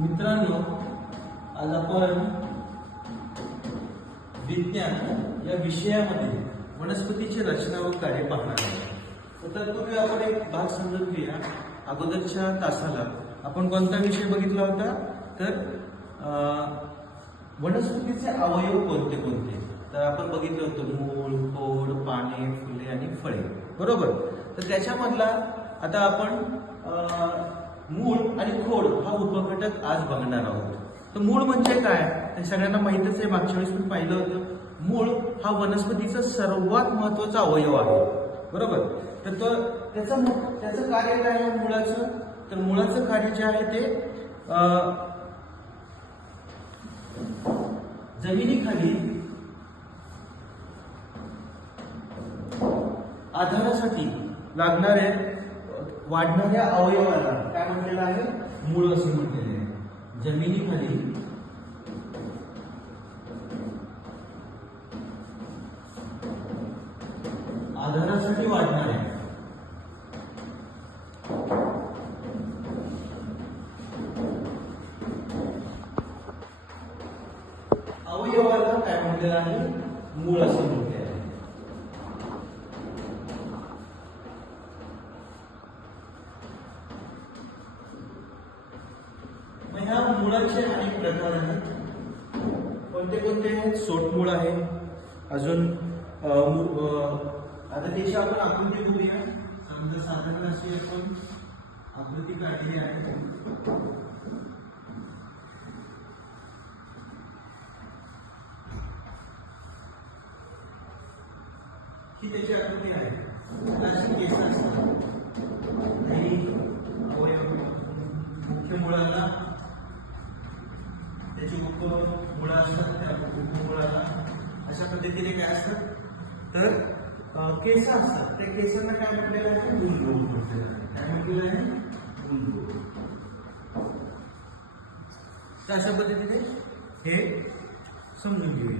मित्रांनो, आज आपण विज्ञान या विषयामध्ये वनस्पतीची रचना व कार्य पाहणार आहोत. तर तत्पूर्वी आपण एक भाग समजून घेऊया. अगोदरच्या तासाला आपण कोणता विषय बघितला होता? तर वनस्पतीचे अवयव कोणते कोणते. तर आपण बघितलं होतं मूळ, खोड, पाने, फुले आणि फळे, बरोबर. तर त्याच्यामधला आता आपण मूळ आणि खोड हा उपघटक आज बघणार आहोत. तर मूळ म्हणजे काय हे सगळ्यांना माहितच आहे. मागच्या वेळेस मी पाहिलं होतं. मूळ हा वनस्पतीचा सर्वात महत्वाचा अवयव आहे, बरोबर. तर त्याचं कार्य काय आहे मुळाचं? तर मुळाचं कार्य जे आहे ते जमिनीखाली आधारासाठी लागणारे वाढणाऱ्या अवयवाला काय म्हटलेलं आहे? मूळ असे म्हटलेले आहे. जमिनीखाली आधारासाठी वाढणारे अवयवाला काय म्हटलेलं आहे? मूळ असे म्हटले आहे. मग ह्या मुळाचे अनेक प्रकार आहेत. कोणते कोणते आहेत? सोटमूळ आहे. अजून आता त्याची आपण आकृती बघूया. समजा साधारण अशी आपण आकृती काढली आहे. ही त्याची आकृती आहे. अशी केस असतात आणि अवयव मुख्य मुळाला त्याची उपमुळं असतात. त्या उपमुळाला अशा पद्धतीने काय असतात? तर केस असतात. त्या केसांना काय म्हटलेलं आहे? गुंडूळ म्हटलेलं आहे. काय म्हटलेलं आहे? गुंडूळ. तर अशा पद्धतीने हे समजून घेऊया.